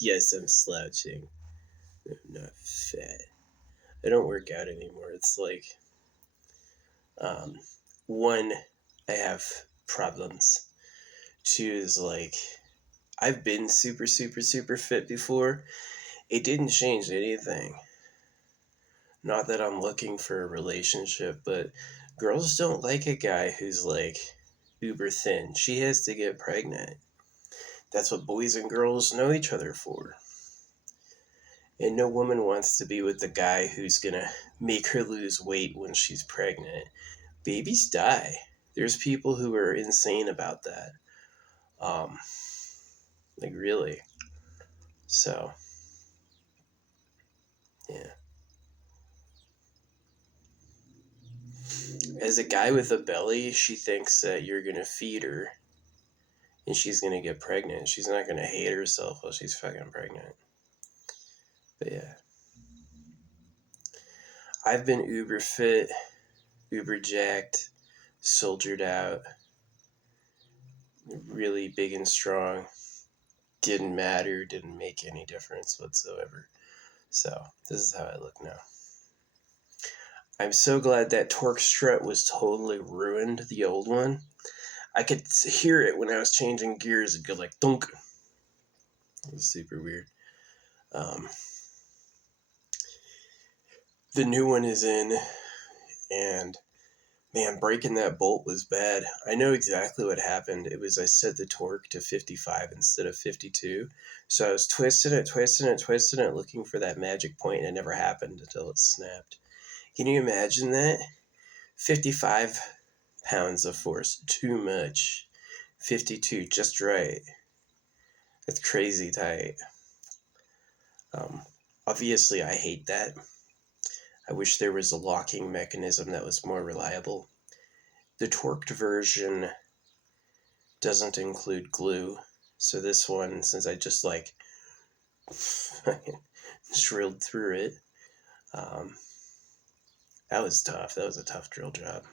Yes, I'm slouching. I'm not fat. I don't work out anymore. It's like, um, one, I have problems. Two is like, I've been super, super, super fit before. It didn't change anything. Not that I'm looking for a relationship, but girls don't like a guy who's like uber thin. She has to get pregnant. That's what boys and girls know each other for. And no woman wants to be with the guy who's gonna make her lose weight when she's pregnant. Babies die. There's people who are insane about that. Um, like really. So, yeah. As a guy with a belly, she thinks that you're gonna feed her and she's gonna get pregnant. She's not gonna hate herself while she's fucking pregnant. But yeah. I've been uber fit, uber jacked, soldiered out, really big and strong. Didn't matter, didn't make any difference whatsoever. So, this is how I look now. I'm so glad that torque strut was totally ruined, the old one. I could hear it when I was changing gears. It'd go like thunk. It was super weird. Um, the new one is in, and man, breaking that bolt was bad. I know exactly what happened. It was I set the torque to 55 instead of 52. So I was twisting it, looking for that magic point, and it never happened until it snapped. Can you imagine that? 55 pounds of force, too much. 52, just right. That's crazy tight. Um, Obviously, I hate that. I wish there was a locking mechanism that was more reliable. The torqued version doesn't include glue, so this one, since I just like drilled through it, um, that was tough. That was a tough drill job.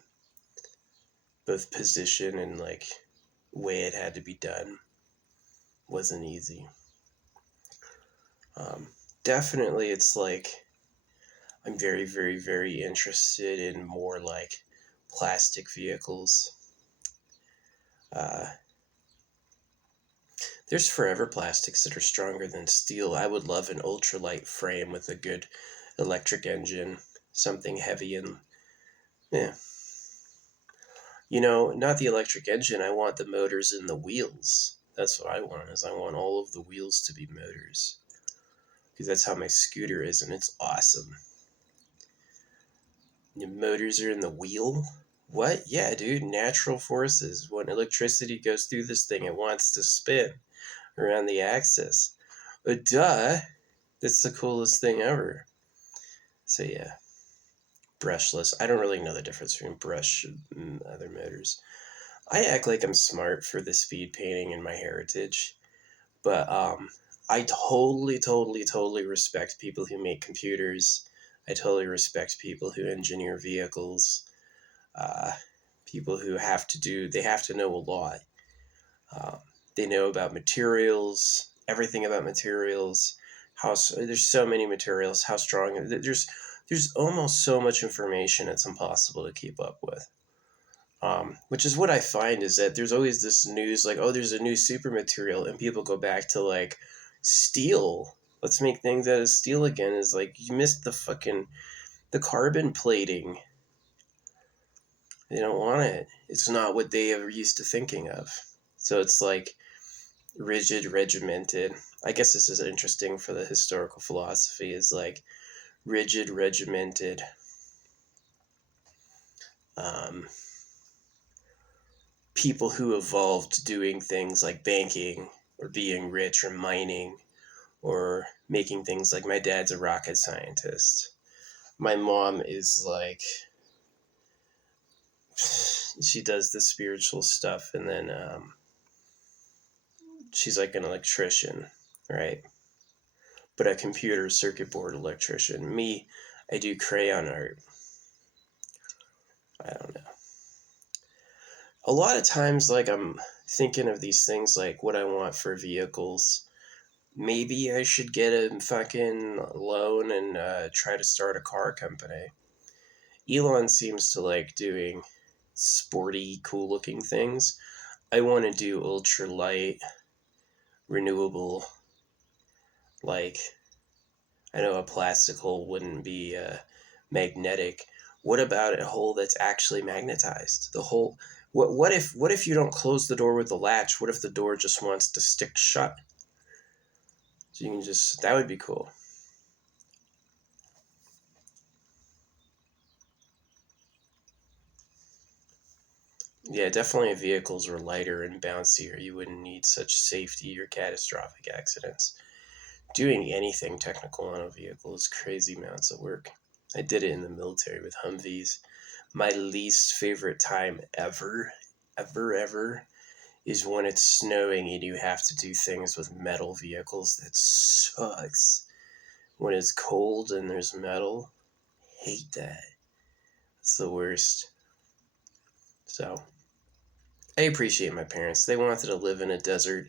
Both position and like way it had to be done wasn't easy. Um, Definitely, it's like I'm very, very, very interested in more like plastic vehicles. Uh, there's forever plastics that are stronger than steel. I would love an ultralight frame with a good electric engine, something heavy and yeah. You know, not the electric engine. I want the motors and the wheels. That's what I want. Is I want all of the wheels to be motors because that's how my scooter is, and it's awesome. The motors are in the wheel. What? Yeah, dude. Natural forces. When electricity goes through this thing, it wants to spin around the axis. Duh. That's the coolest thing ever. So yeah, brushless. I don't really know the difference between brush and other motors. I act like I'm smart for the speed painting and my heritage, but I totally, totally, totally respect people who make computers. I totally respect people who engineer vehicles. Uh, People who they have to know a lot. Um, they know about materials, everything about materials. There's so many materials. How strong? There's almost so much information it's impossible to keep up with. Which is what I find is that there's always this news like, oh, there's a new super material, and people go back to like steel. Let's make things out of steel again. Is like you missed the carbon plating. They don't want it. It's not what they ever used to thinking of. So it's like rigid, regimented. I guess this is interesting for the historical philosophy is like rigid, regimented. Um, People who evolved doing things like banking or being rich or mining or making things like my dad's a rocket scientist. My mom is like she does the spiritual stuff and then she's like an electrician, right? But a computer circuit board electrician. Me, I do crayon art. I don't know. A lot of times like I'm thinking of these things like what I want for vehicles. maybe I should get a fucking loan and try to start a car company. Elon seems to like doing sporty, cool looking things. I want to do ultralight, renewable, like, I know a plastic hole wouldn't be magnetic. What about a hole that's actually magnetized? The hole. What if you don't close the door with the latch? What if the door just wants to stick shut? So you can just, that would be cool. Yeah, definitely if vehicles were lighter and bouncier, you wouldn't need such safety or catastrophic accidents. Doing anything technical on a vehicle is crazy amounts of work. I did it in the military with Humvees. My least favorite time ever is when it's snowing and you have to do things with metal vehicles. That sucks. When it's cold and there's metal, hate that. It's the worst. So, I appreciate my parents. They wanted to live in a desert.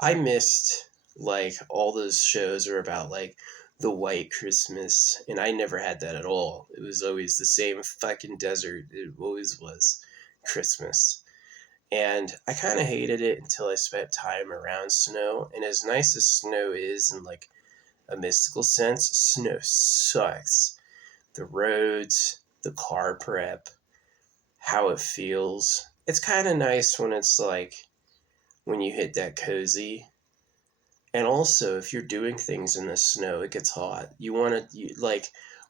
I missed, like, all those shows are about, like, the white Christmas, and I never had that at all. It was always the same fucking desert. It always was Christmas. And I kind of hated it until I spent time around snow. And as nice as snow is in, like, a mystical sense, snow sucks. The roads, the car prep, how it feels. It's kind of nice when it's like, when you hit that cozy. And also, if you're doing things in the snow, it gets hot. You want to, like,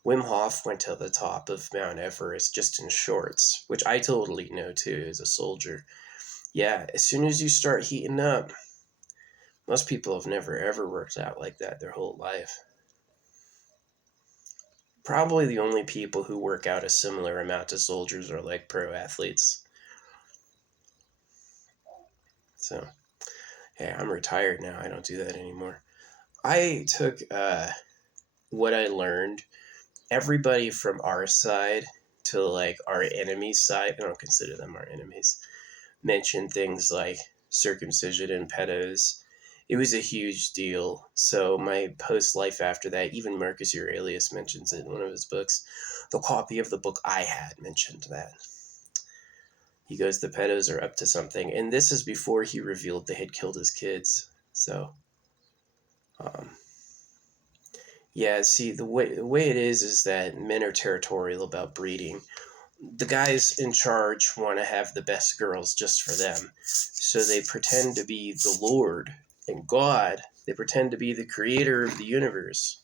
Wim Hof went to the top of Mount Everest just in shorts, which I totally know too as a soldier. Yeah, as soon as you start heating up, most people have never ever worked out like that their whole life. Probably the only people who work out a similar amount to soldiers are like pro athletes. So, hey, I'm retired now. I don't do that anymore. I took what I learned, everybody from our side to like our enemy's side, I don't consider them our enemies, mentioned things like circumcision and pedos. It was a huge deal. So my post life after that, even Marcus Aurelius mentions it in one of his books. The copy of the book I had mentioned that. He goes, the pedos are up to something. And this is before he revealed they had killed his kids. So, um, yeah, see, the way it is that men are territorial about breeding. The guys in charge want to have the best girls just for them. So they pretend to be the Lord and God. They pretend to be the creator of the universe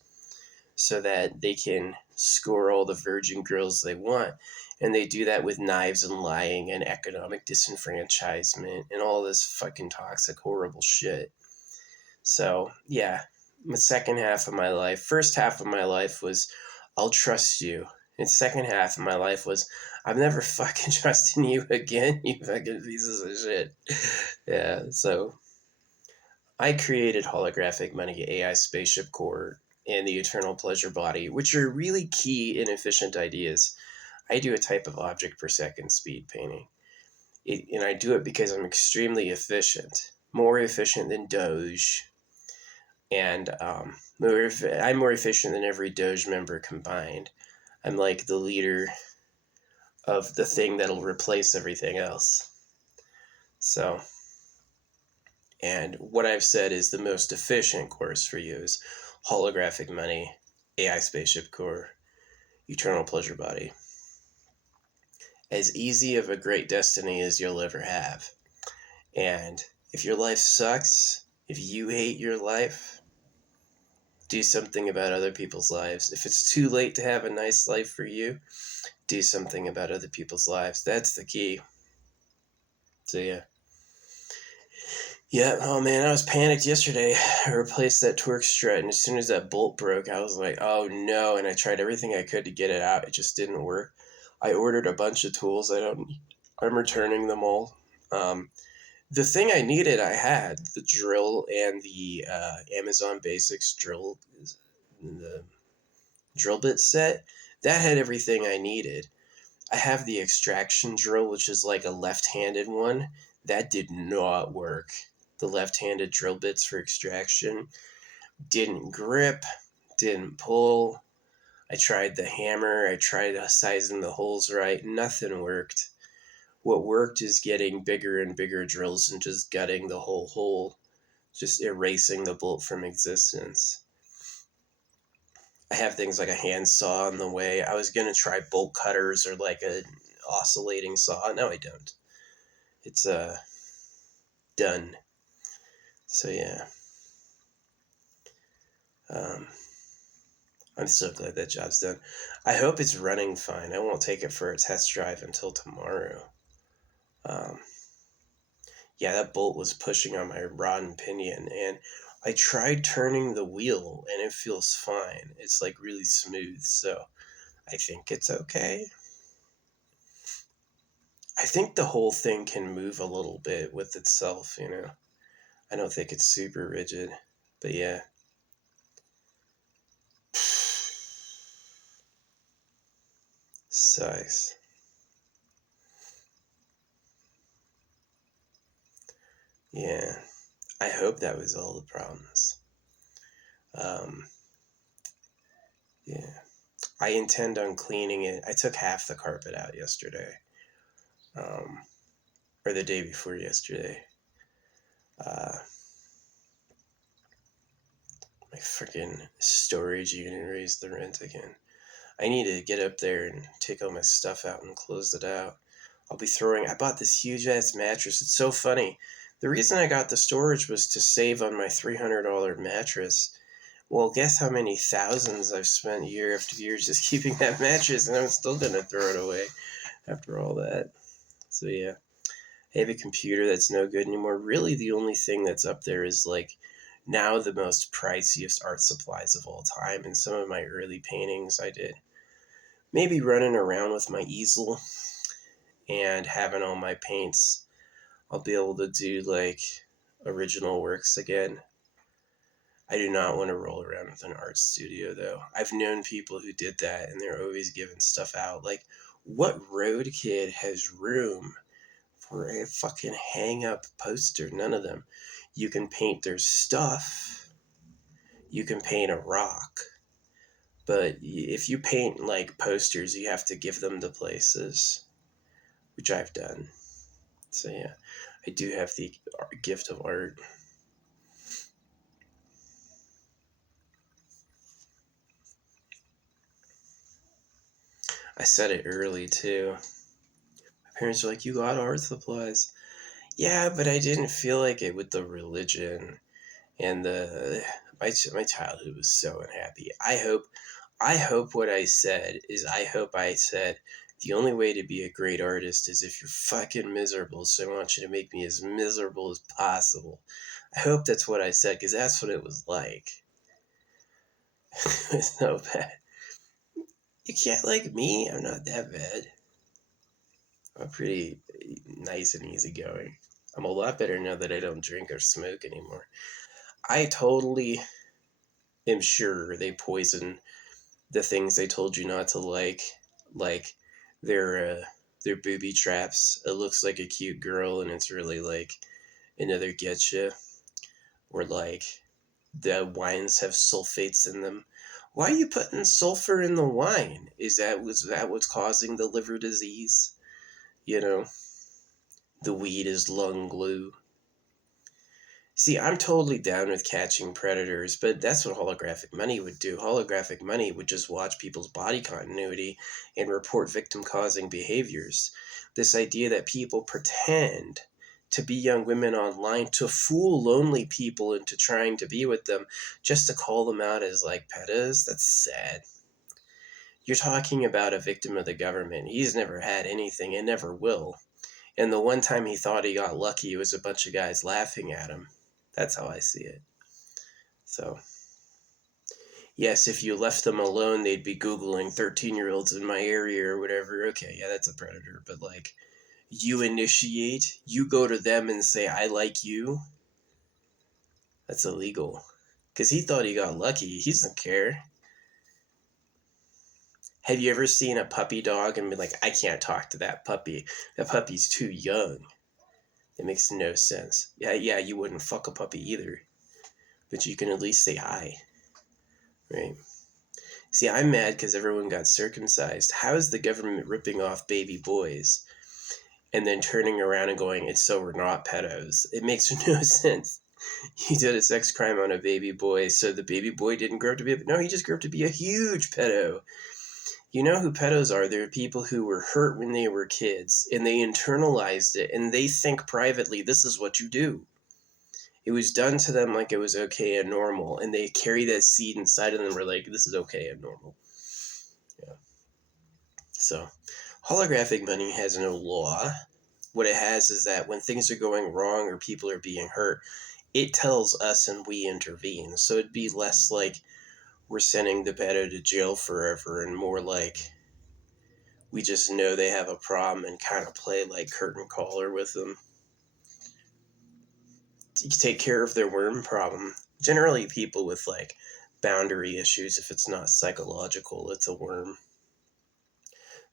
so that they can score all the virgin girls they want. And they do that with knives and lying and economic disenfranchisement and all this fucking toxic, horrible shit. So, yeah, the second half of my life, first half of my life was, I'll trust you. And second half of my life was, I'm never fucking trusting you again, you fucking pieces of shit. Yeah, so I created holographic money, AI spaceship core, and the eternal pleasure body, which are really key and efficient ideas. I do a type of object per second speed painting. And I do it because I'm extremely efficient, more efficient than Doge, and I'm more efficient than every Doge member combined. I'm like the leader of the thing that'll replace everything else. So, and what I've said is the most efficient course for you is holographic money, AI spaceship core, eternal pleasure body. As easy of a great destiny as you'll ever have. And if your life sucks, if you hate your life, do something about other people's lives. If it's too late to have a nice life for you, do something about other people's lives. That's the key. So yeah. Yeah, oh man, I was panicked yesterday. I replaced that torque strut, and as soon as that bolt broke, I was like, oh no, and I tried everything I could to get it out. It just didn't work. I ordered a bunch of tools. I'm returning them all. The thing I needed, I had the drill and the Amazon Basics drill, the drill bit set. That had everything I needed. I have the extraction drill, which is like a left-handed one. That did not work. the left-handed drill bits for extraction. Didn't grip, didn't pull. I tried the hammer, I tried sizing the holes right, nothing worked. What worked is getting bigger and bigger drills and just gutting the whole hole, just erasing the bolt from existence. I have things like a handsaw on the way. I was going to try bolt cutters or like a oscillating saw. No, I don't. It's done. So yeah. I'm so glad that job's done. I hope it's running fine. I won't take it for a test drive until tomorrow. Yeah, that bolt was pushing on my rod and pinion, and I tried turning the wheel, and it feels fine. It's like really smooth, so I think it's okay. I think the whole thing can move a little bit with itself, you know. I don't think it's super rigid, but yeah. Sucks. Yeah. I hope that was all the problems. Yeah. I intend on cleaning it. I took half the carpet out yesterday. Or the day before yesterday. My freaking storage unit raised the rent again. I need to get up there and take all my stuff out and close it out. I bought this huge ass mattress. It's so funny. The reason I got the storage was to save on my $300 mattress. Well, guess how many thousands I've spent year after year just keeping that mattress, and I'm still gonna throw it away after all that. So yeah. I have a computer that's no good anymore. Really, the only thing that's up there is like now the most priciest art supplies of all time, and some of my early paintings I did. Maybe running around with my easel and having all my paints. I'll be able to do like original works again. I do not want to roll around with an art studio though. I've known people who did that and they're always giving stuff out. Like, what road kid has room for a fucking hang up poster? None of them. You can paint their stuff. You can paint a rock. But if you paint like posters, you have to give them to places, which I've done. So yeah, I do have the gift of art. I said it early too. My parents were like, "You got art supplies." Yeah, but I didn't feel like it with the religion and my childhood was so unhappy. I hope what I said is I hope I said the only way to be a great artist is if you're fucking miserable, so I want you to make me as miserable as possible. I hope that's what I said, because that's what it was like. It was so bad. You can't like me, I'm not that bad. I'm pretty nice and easygoing. I'm a lot better now that I don't drink or smoke anymore. I totally am sure they poison the things they told you not to like their booby traps. It looks like a cute girl and it's really like another getcha. Or like the wines have sulfates in them. Why are you putting sulfur in the wine? Was that what's causing the liver disease? You know, the weed is lung glue. See, I'm totally down with catching predators, but that's what holographic money would do. Holographic money would just watch people's body continuity and report victim causing behaviors. This idea that people pretend to be young women online to fool lonely people into trying to be with them just to call them out as like pedos, that's sad. You're talking about a victim of the government. He's never had anything and never will. And the one time he thought he got lucky, it was a bunch of guys laughing at him. That's how I see it. So, yes, if you left them alone, they'd be Googling 13-year-olds in my area or whatever. Okay, yeah, that's a predator. But, like, you initiate, you go to them and say, I like you, that's illegal. Because he thought he got lucky. He doesn't care. Have you ever seen a puppy dog and be like, I can't talk to that puppy? That puppy's too young. It makes no sense. Yeah, you wouldn't fuck a puppy either, but you can at least say hi, right? See, I'm mad because everyone got circumcised. How is the government ripping off baby boys and then turning around and going, it's so we're not pedos? It makes no sense. He did a sex crime on a baby boy, so the baby boy didn't grow up to be no, he just grew up to be a huge pedo. You know who pedos are? They're people who were hurt when they were kids, and they internalized it, and they think privately, this is what you do. It was done to them like it was okay and normal, and they carry that seed inside of them. We're like, this is okay and normal. Yeah. So, holographic money has no law. What it has is that when things are going wrong or people are being hurt, it tells us and we intervene. So it'd be less like we're sending the pedo to jail forever and more like we just know they have a problem and kind of play like curtain caller with them. You take care of their worm problem. Generally, people with like boundary issues, if it's not psychological, it's a worm.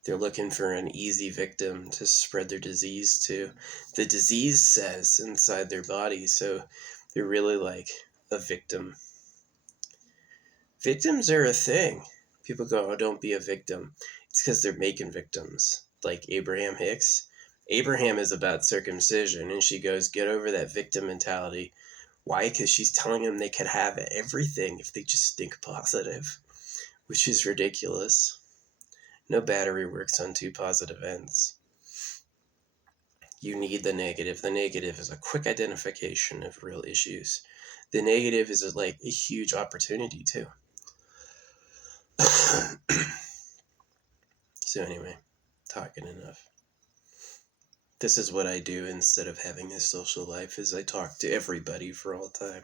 They're looking for an easy victim to spread their disease to. The disease says inside their body, so they're really like a victim. Victims are a thing. People go, oh, don't be a victim. It's because they're making victims. Like Abraham Hicks. Abraham is about circumcision, and she goes, get over that victim mentality. Why? Because she's telling them they could have everything if they just think positive, which is ridiculous. No battery works on two positive ends. You need the negative. The negative is a quick identification of real issues. The negative is like a huge opportunity too. So anyway, talking enough. This is what I do instead of having a social life is I talk to everybody for all time.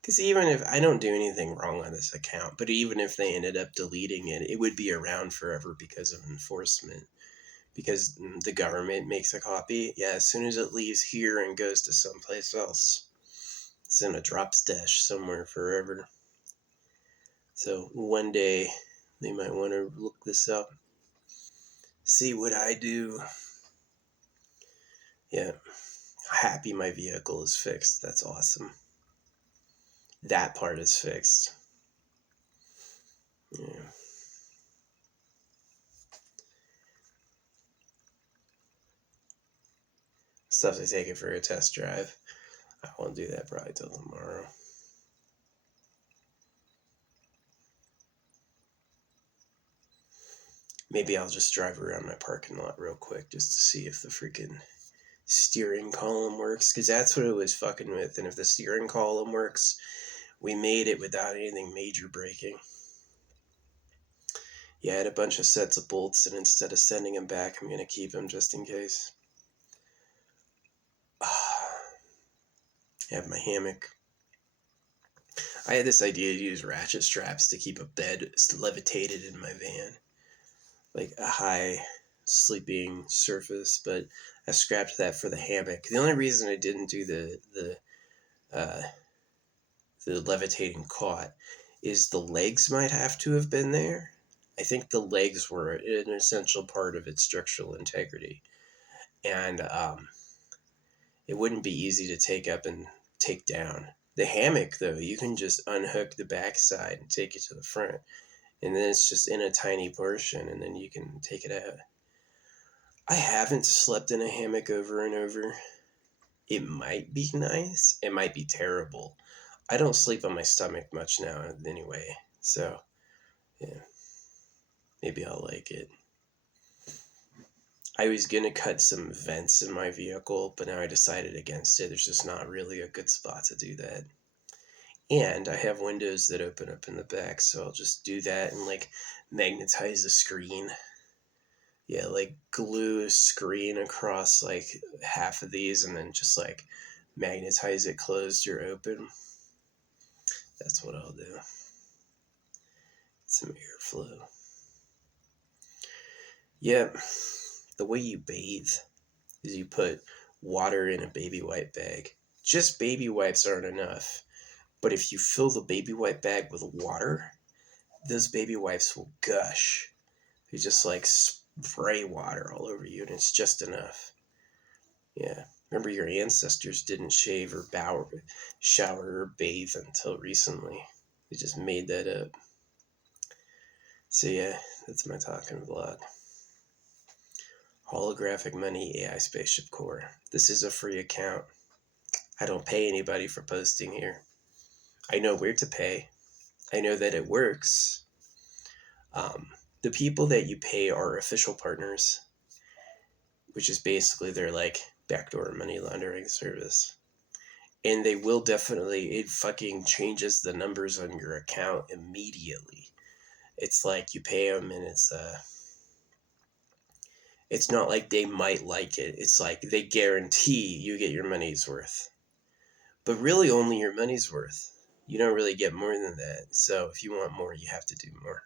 Because even if I don't do anything wrong on this account, but even if they ended up deleting it, it would be around forever because of enforcement. Because the government makes a copy. Yeah, as soon as it leaves here and goes to someplace else, it's in a drop stash somewhere forever. So one day they might want to look this up. See what I do. Yeah. Happy my vehicle is fixed. That's awesome. That part is fixed. Yeah. Still have to take it for a test drive. I won't do that probably till tomorrow. Maybe I'll just drive around my parking lot real quick just to see if the freaking steering column works. Because that's what it was fucking with. And if the steering column works, we made it without anything major breaking. Yeah, I had a bunch of sets of bolts, and instead of sending them back, I'm going to keep them just in case. I have my hammock. I had this idea to use ratchet straps to keep a bed levitated in my van. Like a high sleeping surface, but I scrapped that for the hammock. The only reason I didn't do the levitating cot is the legs might have to have been there. I think the legs were an essential part of its structural integrity. And it wouldn't be easy to take up and take down. The hammock, though, you can just unhook the backside and take it to the front. And then it's just in a tiny portion, and then you can take it out. I haven't slept in a hammock over and over. It might be nice. It might be terrible. I don't sleep on my stomach much now anyway. So, yeah. Maybe I'll like it. I was going to cut some vents in my vehicle, but now I decided against it. There's just not really a good spot to do that. And I have windows that open up in the back, so I'll just do that and like magnetize the screen. Yeah, like glue a screen across like half of these and then just like magnetize it closed or open. That's what I'll do. Some airflow. Yep. The way you bathe is you put water in a baby wipe bag. Just baby wipes aren't enough. But if you fill the baby wipe bag with water, those baby wipes will gush. They just like spray water all over you, and it's just enough. Yeah. Remember, your ancestors didn't shave or bow, shower or bathe until recently. They just made that up. So yeah, that's my talking vlog. Holographic Money AI Spaceship Core. This is a free account. I don't pay anybody for posting here. I know where to pay. I know that it works. The people that you pay are official partners, which is basically their like backdoor money laundering service. And they will definitely, it fucking changes the numbers on your account immediately. It's like you pay them and it's not like they might like it. It's like they guarantee you get your money's worth. But really only your money's worth. You don't really get more than that. So if you want more, you have to do more.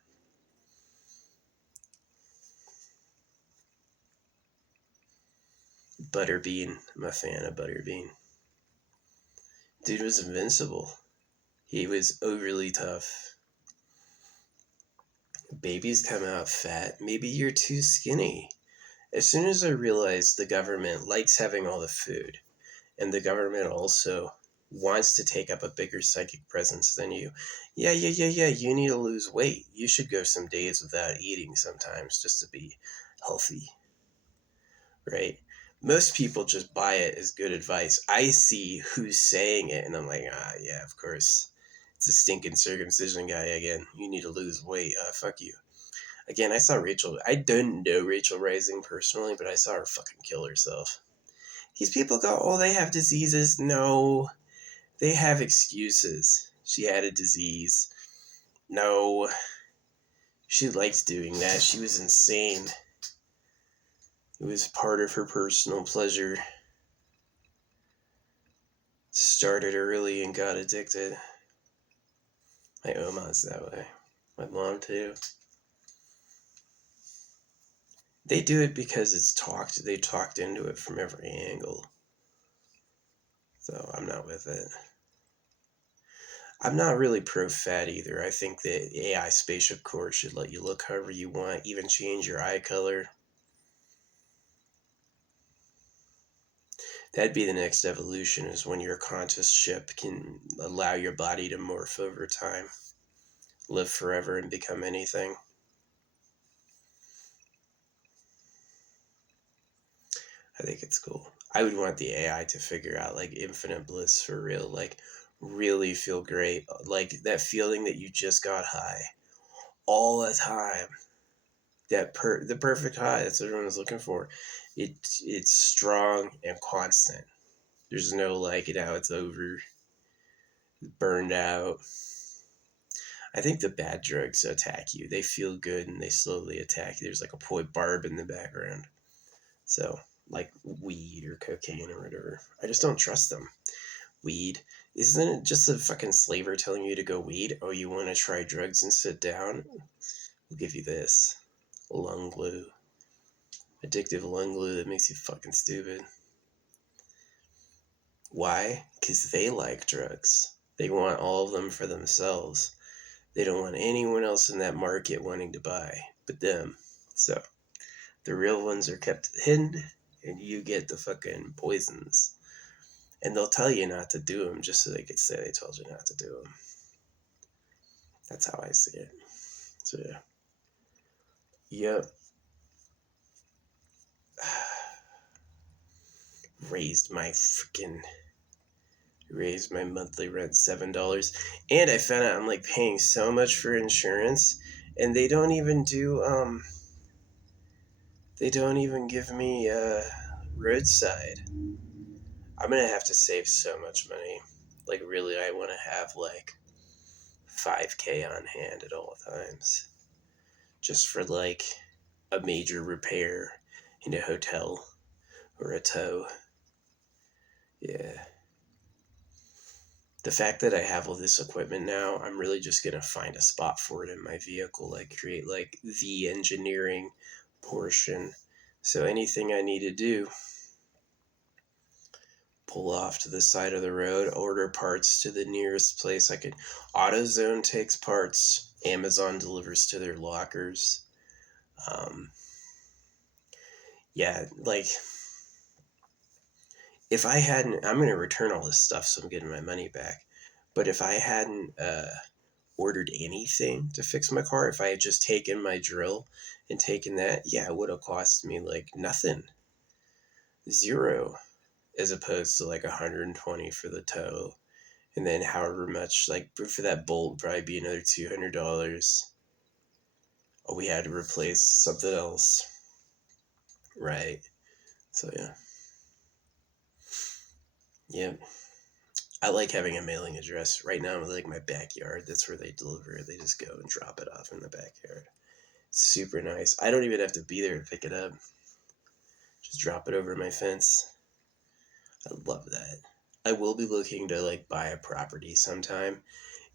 Butterbean. I'm a fan of Butterbean. Dude was invincible. He was overly tough. Babies come out fat. Maybe you're too skinny. As soon as I realized the government likes having all the food, and the government also wants to take up a bigger psychic presence than you, yeah, you need to lose weight. You should go some days without eating sometimes just to be healthy, right? Most people just buy it as good advice. I see who's saying it, and I'm like, yeah, of course. It's a stinking circumcision guy again. You need to lose weight. Fuck you. Again, I saw Rachel. I don't know Rachel Rising personally, but I saw her fucking kill herself. These people go, oh, they have diseases. No, they have excuses. She had a disease. No, she liked doing that. She was insane. It was part of her personal pleasure. Started early and got addicted. My Oma's that way. My mom too. They do it because they talked into it from every angle. So I'm not with it. I'm not really pro-fat either. I think that AI Spaceship Core should let you look however you want, even change your eye color. That'd be the next evolution, is when your conscious ship can allow your body to morph over time, live forever, and become anything. I think it's cool. I would want the AI to figure out like infinite bliss for real, like really feel great, like that feeling that you just got high all the time. The perfect high. That's what everyone's looking for. It's strong and constant. There's no like now it's over, burned out. I think the bad drugs attack you. They feel good and they slowly attack you. There's like a Poi Barb in the background. So like weed or cocaine or whatever. I just don't trust them. Weed. Isn't it just a fucking slaver telling you to go weed? Oh, you want to try drugs and sit down? We'll give you this. Lung glue. Addictive lung glue that makes you fucking stupid. Why? Because they like drugs. They want all of them for themselves. They don't want anyone else in that market wanting to buy but them. So the real ones are kept hidden, and you get the fucking poisons. And they'll tell you not to do them just so they could say they told you not to do them. That's how I see it. So yeah. Yep. Raised my monthly rent $7, and I found out I'm like paying so much for insurance, and they don't even give me roadside. I'm gonna have to save so much money. Like really, I want to have like $5,000 on hand at all times, just for like a major repair in a hotel or a tow. Yeah. The fact that I have all this equipment now, I'm really just going to find a spot for it in my vehicle, like create like the engineering portion. So anything I need to do, pull off to the side of the road, order parts to the nearest place I can. AutoZone takes parts, Amazon delivers to their lockers. Yeah, like if I hadn't, I'm going to return all this stuff, so I'm getting my money back. But if I hadn't ordered anything to fix my car, if I had just taken my drill and taken that, yeah, it would have cost me like nothing, zero, as opposed to like 120 for the tow, and then however much like for that bolt probably be another $200. Oh, we had to replace something else, right? So yeah, yeah. I like having a mailing address. Right now, like my backyard, that's where they deliver it. They just go and drop it off in the backyard. Super nice. I don't even have to be there to pick it up. Just drop it over my fence. I love that. I will be looking to like buy a property sometime.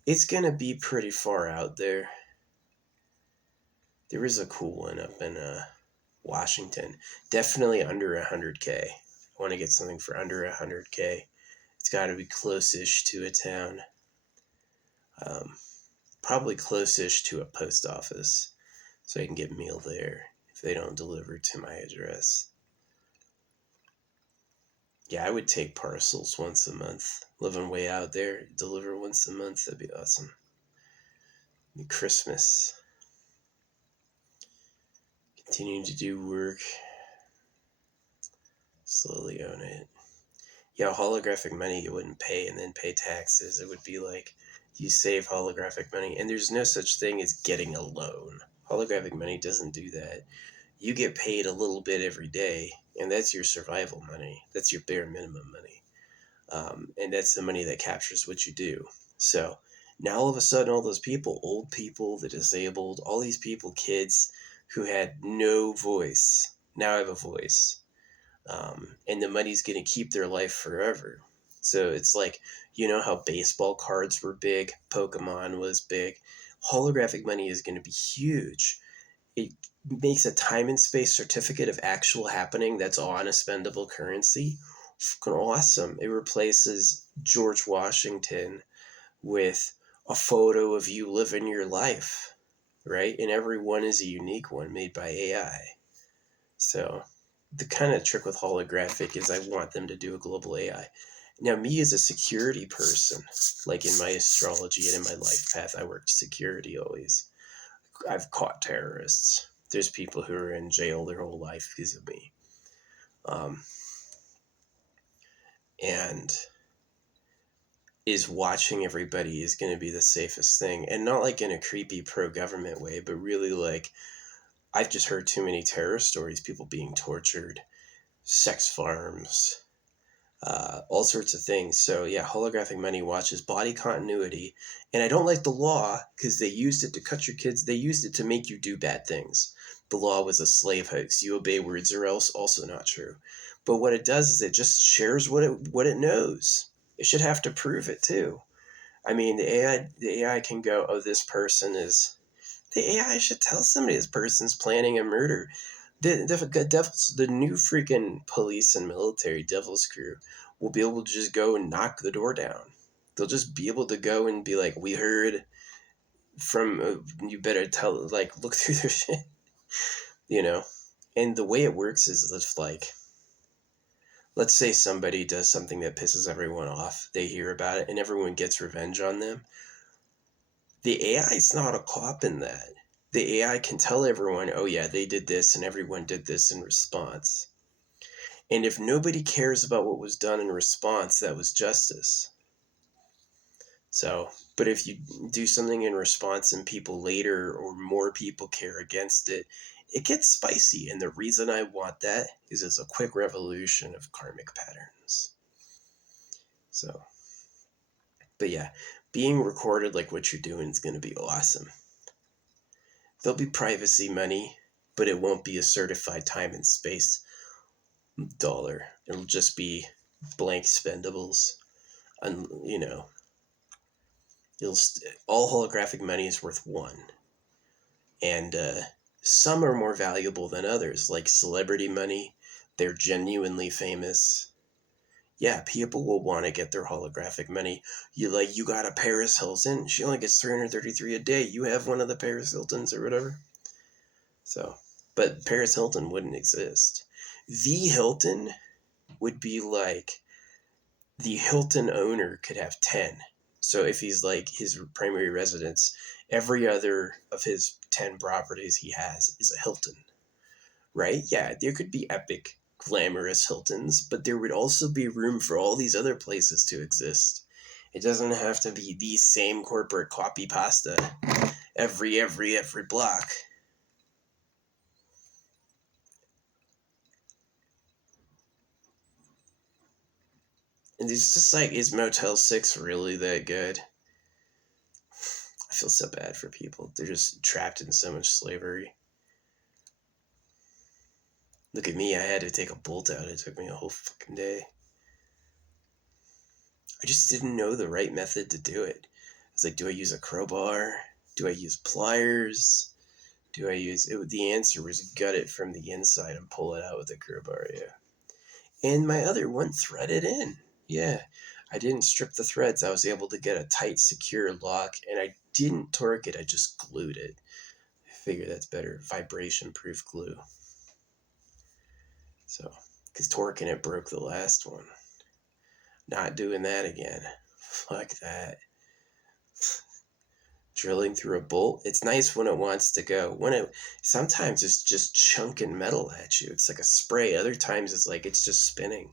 It's gonna be pretty far out there. There is a cool one up in Washington. Definitely under 100K. I want to get something for under 100K. It's got to be close-ish to a town. Probably close-ish to a post office, so I can get mail there if they don't deliver to my address. Yeah, I would take parcels once a month. Living way out there, deliver once a month, that'd be awesome. Christmas. Continuing to do work. Slowly own it. Yeah, holographic money you wouldn't pay and then pay taxes. It would be like you save holographic money, and there's no such thing as getting a loan. Holographic money doesn't do that. You get paid a little bit every day, and that's your survival money. That's your bare minimum money. And that's the money that captures what you do. So now all of a sudden, all those people, old people, the disabled, all these people, kids who had no voice, now have a voice. And the money's going to keep their life forever. So it's like, you know how baseball cards were big, Pokemon was big. Holographic money is going to be huge. It makes a time and space certificate of actual happening that's on a spendable currency. Fucking awesome. It replaces George Washington with a photo of you living your life, right? And every one is a unique one made by AI. So the kind of trick with holographic is I want them to do a global AI. Now, me as a security person, like in my astrology and in my life path, I worked security always. I've caught terrorists. There's people who are in jail their whole life because of me. And is watching everybody is going to be the safest thing. And not like in a creepy pro-government way, but really like I've just heard too many terror stories, people being tortured, sex farms, all sorts of things. So yeah, holographic money watches body continuity. And I don't like the law because they used it to cut your kids. They used it to make you do bad things. The law was a slave hoax. You obey words or else, also not true. But what it does is it just shares what it knows. It should have to prove it too. I mean, the AI can go, oh, this person is. The AI should tell somebody this person's planning a murder. The new freaking police and military Devil's Crew will be able to just go and knock the door down. They'll just be able to go and be like, we heard from, you better tell, like, look through their shit, you know? And the way it works is just like, let's say somebody does something that pisses everyone off. They hear about it and everyone gets revenge on them. The AI is not a cop in that. The AI can tell everyone, oh yeah, they did this and everyone did this in response. And if nobody cares about what was done in response, that was justice. So, but if you do something in response and people later or more people care against it, it gets spicy. And the reason I want that is it's a quick revolution of karmic patterns. So, but yeah, being recorded like what you're doing is going to be awesome. There'll be privacy money, but it won't be a certified time and space dollar. It'll just be blank spendables. And, you know, all holographic money is worth one. And some are more valuable than others, like celebrity money. They're genuinely famous. Yeah, people will want to get their holographic money. You got a Paris Hilton. She only gets $333 a day. You have one of the Paris Hiltons or whatever. So, but Paris Hilton wouldn't exist. The Hilton would be like the Hilton owner could have 10. So if he's like his primary residence, every other of his 10 properties he has is a Hilton, right? Yeah, there could be epic, glamorous Hiltons, but there would also be room for all these other places to exist. It doesn't have to be the same corporate copy pasta every block. And it's just like, is Motel 6 really that good? I feel so bad for people. They're just trapped in so much slavery. Look at me, I had to take a bolt out. It took me a whole fucking day. I just didn't know the right method to do it. I was like, do I use a crowbar? Do I use pliers? Do I use it? The answer was gut it from the inside and pull it out with a crowbar, yeah. And my other one threaded in. Yeah. I didn't strip the threads. I was able to get a tight, secure lock, and I didn't torque it. I just glued it. I figure that's better. Vibration-proof glue. So, because torquing it broke the last one. Not doing that again. Fuck that. Drilling through a bolt. It's nice when it wants to go. Sometimes it's just chunking metal at you. It's like a spray. Other times it's like it's just spinning.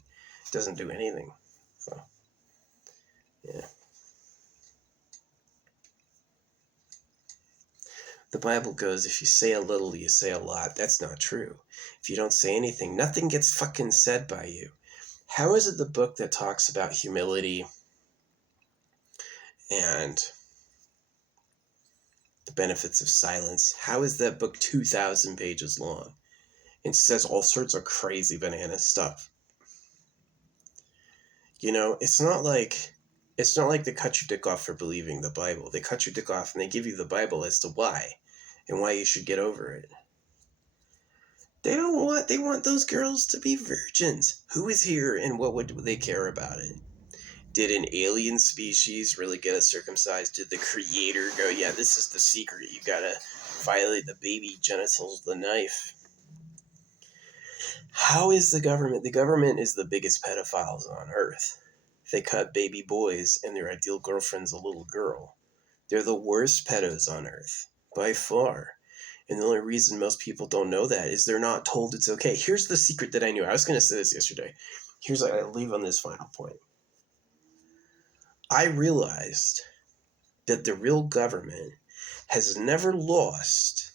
It doesn't do anything. So, yeah. The Bible goes, if you say a little, you say a lot. That's not true. If you don't say anything, nothing gets fucking said by you. How is it the book that talks about humility and the benefits of silence, how is that book 2,000 pages long? It says all sorts of crazy banana stuff. You know, it's not like they cut your dick off for believing the Bible. They cut your dick off and they give you the Bible as to why and why you should get over it. They want those girls to be virgins. Who is here and what would they care about it? Did an alien species really get us circumcised? Did the creator go, yeah, this is the secret. You gotta violate the baby genitals with a knife. How is the government? The government is the biggest pedophiles on earth. They cut baby boys and their ideal girlfriend's a little girl. They're the worst pedos on earth, by far. And the only reason most people don't know that is they're not told it's okay. Here's the secret that I knew. I was going to say this yesterday. I'll leave on this final point. I realized that the real government has never lost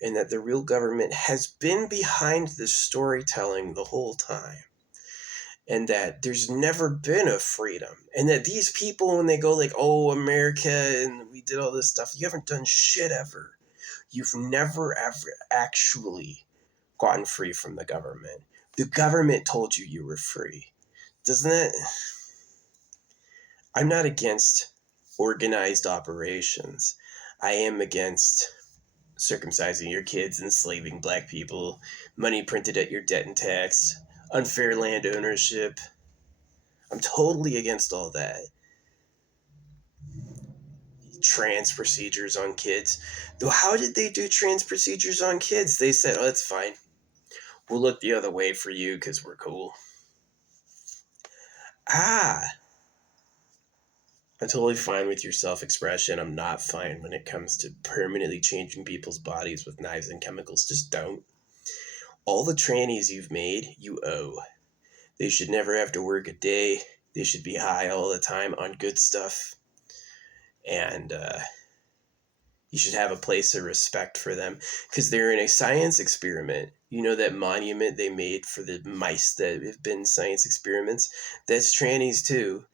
and that the real government has been behind the storytelling the whole time. And that there's never been a freedom. And that these people, when they go like, oh, America, and we did all this stuff, you haven't done shit ever. You've never, ever actually gotten free from the government. The government told you you were free. Doesn't it? I'm not against organized operations. I am against circumcising your kids, enslaving black people, money printed at your debt and tax, unfair land ownership. I'm totally against all that. Trans procedures on kids. Though, how did they do trans procedures on kids? They said, oh, that's fine. We'll look the other way for you because we're cool. I'm totally fine with your self-expression. I'm not fine when it comes to permanently changing people's bodies with knives and chemicals. Just don't. All the trannies you've made, you owe. They should never have to work a day. They should be high all the time on good stuff. And you should have a place of respect for them because they're in a science experiment. You know that monument they made for the mice that have been science experiments? That's trannies too.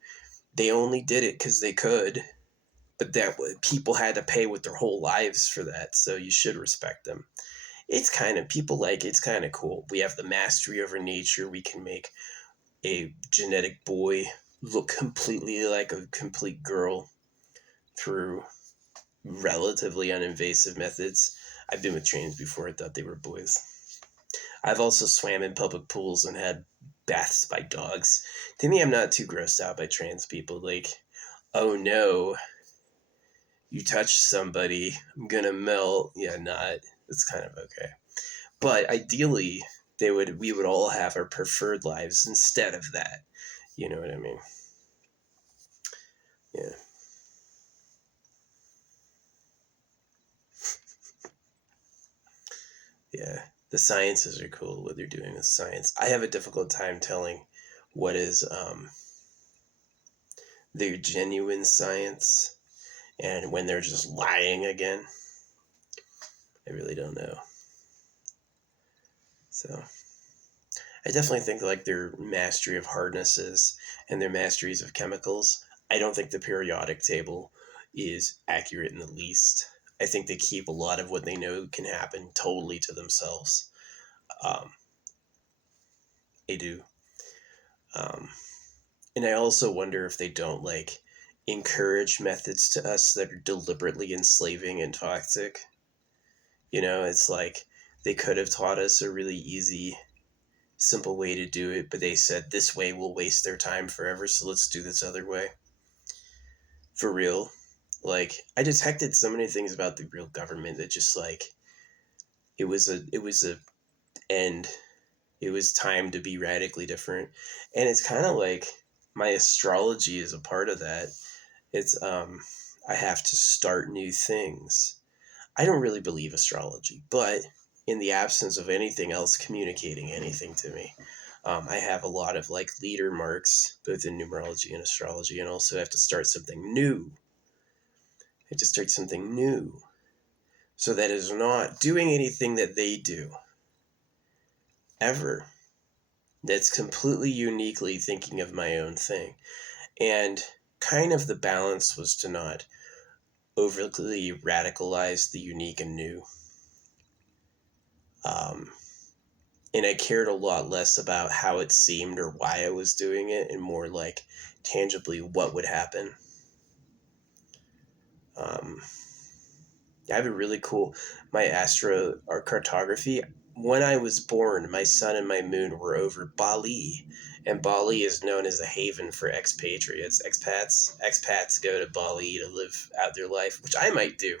They only did it because they could, but that people had to pay with their whole lives for that, so you should respect them. It's kind of, people like it. It's kind of cool. We have the mastery over nature. We can make a genetic boy look completely like a complete girl through relatively uninvasive methods. I've been with trains before. I thought they were boys. I've also swam in public pools and had baths by dogs. To me, I'm not too grossed out by trans people. Like, oh no, you touched somebody, I'm gonna melt. Yeah, not. It's kind of okay. But ideally, we would all have our preferred lives instead of that. You know what I mean? Yeah. Yeah. The sciences are cool, what they're doing with science. I have a difficult time telling what is their genuine science and when they're just lying again. I really don't know. So I definitely think like their mastery of hardnesses and their masteries of chemicals. I don't think the periodic table is accurate in the least. I think they keep a lot of what they know can happen totally to themselves. Um, they do. Um, and I also wonder if they don't like encourage methods to us that are deliberately enslaving and toxic. You know, it's like they could have taught us a really easy, simple way to do it, but they said this way will waste their time forever, so let's do this other way. For real. Like I detected so many things about the real government that just like it was a end. It was time to be radically different. And it's kind of like my astrology is a part of that. It's I have to start new things. I don't really believe astrology, but in the absence of anything else communicating anything to me, I have a lot of like leader marks, both in numerology and astrology, and also have to start something new. I have to start something new. So that is not doing anything that they do, ever. That's completely uniquely thinking of my own thing. And kind of the balance was to not overly radicalize the unique and new. Um, and I cared a lot less about how it seemed or why I was doing it, and more like tangibly what would happen. Um, I have a really cool my astro or cartography. When I was born, my sun and my moon were over Bali, and Bali is known as a haven for expatriates, expats. Expats go to Bali to live out their life, which I might do.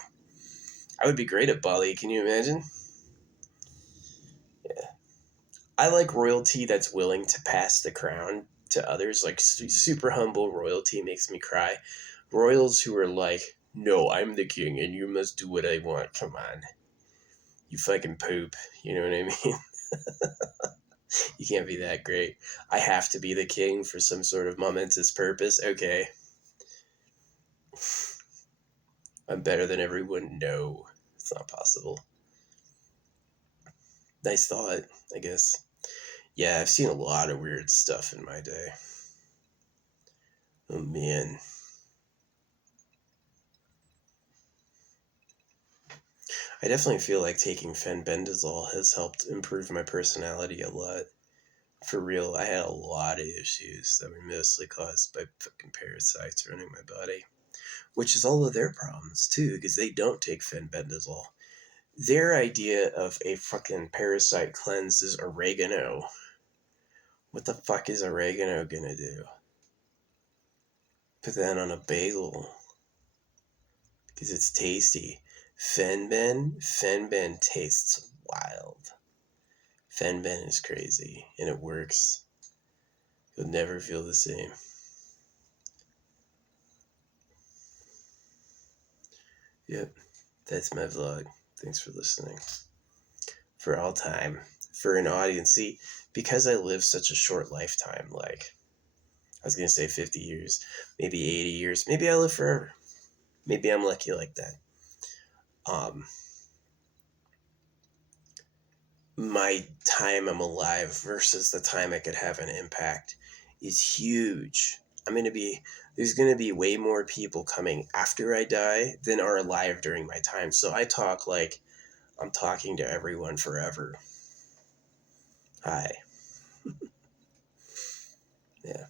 I would be great at Bali. Can you imagine? Yeah. I like royalty that's willing to pass the crown to others. Like super humble royalty makes me cry. Royals who are like, no, I'm the king and you must do what I want. Come on. You fucking poop. You know what I mean? You can't be that great. I have to be the king for some sort of momentous purpose. Okay. I'm better than everyone. No, it's not possible. Nice thought, I guess. Yeah, I've seen a lot of weird stuff in my day. Oh man. I definitely feel like taking fenbendazole has helped improve my personality a lot. For real, I had a lot of issues that were mostly caused by fucking parasites running my body. Which is all of their problems too, because they don't take fenbendazole. Their idea of a fucking parasite cleanse is oregano. What the fuck is oregano gonna do? Put that on a bagel. Because it's tasty. Fenben tastes wild. Fenben is crazy, and it works. You'll never feel the same. Yep, that's my vlog. Thanks for listening. For all time. For an audience. See, because I live such a short lifetime, like, I was going to say 50 years, maybe 80 years, maybe I live forever. Maybe I'm lucky like that. Um, my time I'm alive versus the time I could have an impact is huge. There's going to be way more people coming after I die than are alive during my time. So I talk like I'm talking to everyone forever. Hi. Yeah.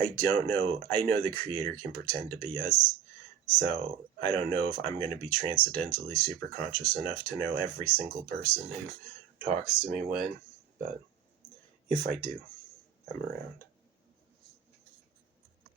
I don't know. I know the creator can pretend to be us. So I don't know if I'm going to be transcendentally super conscious enough to know every single person who talks to me when. But if I do, I'm around.